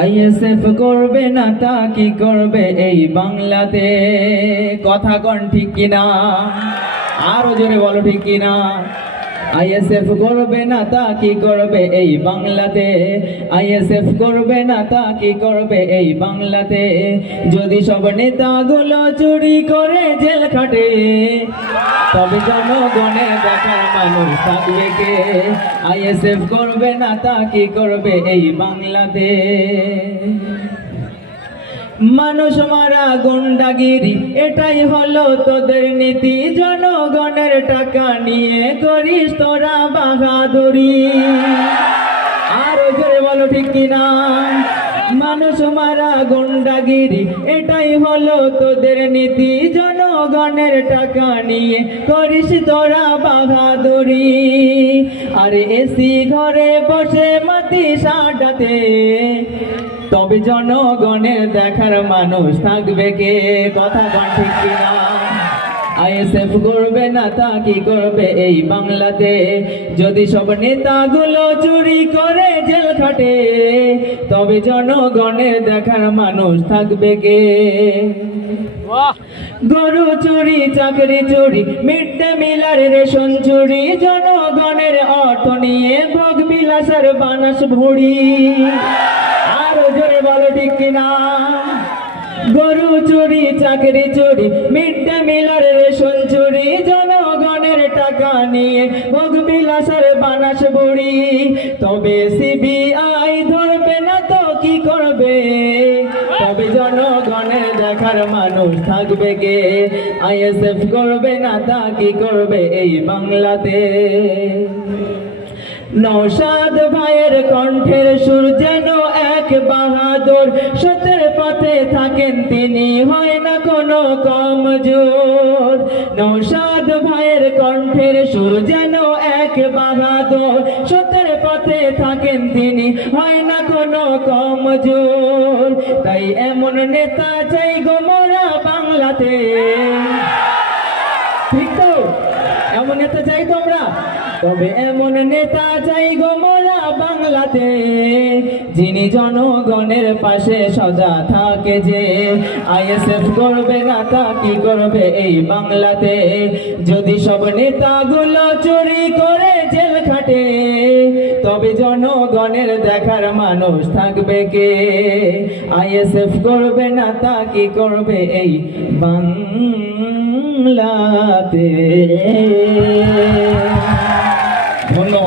ISF করবে না তা কি করবে এই বাংলাতে? কথা কোন ঠিক কিনা? আরো জোরে বলো ঠিক কিনা? আইএসএফ করবে না তা কি করবে এই বাংলাতে? আইএসএফ করবে না তা কি করবে এই বাংলাতে? যদি সব নেতাগুলো চুরি করে জেল খাটে, তবে জনগণের দেখার মানুষ থাকবে কে? আইএসএফ করবে না তা কি করবে এই বাংলাতে? মানুষ মারা গুন্ডাগিরি এটাই হলো তোদের নীতি। জনগণের টাকা নিয়ে করিস তোরা বাহাদুরি। আরো জোরে বলো ঠিক কিনা? মানুষ মারা গুন্ডাগিরি এটাই হলো তোদের নীতি। জনগণের টাকা নিয়ে করিস তোরা বাহাদুরি। আরে এসি ঘরে বসে মাটি সাডাতে, তবে জনগণের দেখার মানুষ থাকবে কে? কথা কোন ঠিক কিনা? আইএসএফ করবে না তা কি করবে এই বাংলাতে? যদি সব নেতাগুলো চুরি করে জেল খাটে, তবে জনগণের দেখার মানুষ থাকবে কে? গরু চুরি, চাকরি চুরি, মিড ডে মিলের রেশন চুরি, জনগণের অর্থ নিয়ে ভোগ বিলাসের বানাস ভুড়ি। আরো জোরে বলো ঠিক কিনা? গরু চুরি, চাকরি চুরি, মিড ডে মিলের রেশন চুরি, জনগণের টাকা নিয়ে ভোগ বিলাসের বানাস বুড়ি। তবে সিবিআই ধরবে না তো কি করবে? তবে জনগণের দেখার মানুষ থাকবে কে? আইএসএফ করবে না তা কি করবে এই বাংলাতে? নওশাদ ভাইয়ের কণ্ঠের সুর যেন এক বাহাদুর, সত্যের পথে থাকেন তিনি, হয় না কোনো কমজোর। নওশাদ ভাইয়ের কণ্ঠের সুর যেন এক বাহাদুর, সত্যের পথে থাকেন তিনি, হয় না কোনো কমজোর। তাই এমন নেতা চাই গো মোরা বাংলাতে। ঠিক তো? এমন নেতা চাই তোমরা? তবে এমন নেতা চাই গো মোরা বাংলাতে, যিনি জনগণের পাশে সদা থাকে যে। আইএসএফ করবে না তা কি করবে এই বাংলাতে? যদি সব নেতাগুলো চুরি করে জেল খাটে, তবে জনগণের দেখার মানুষ থাকবে কে? আইএসএফ করবে না তা কি করবে এই বাংলাতে? ধন্যবাদ।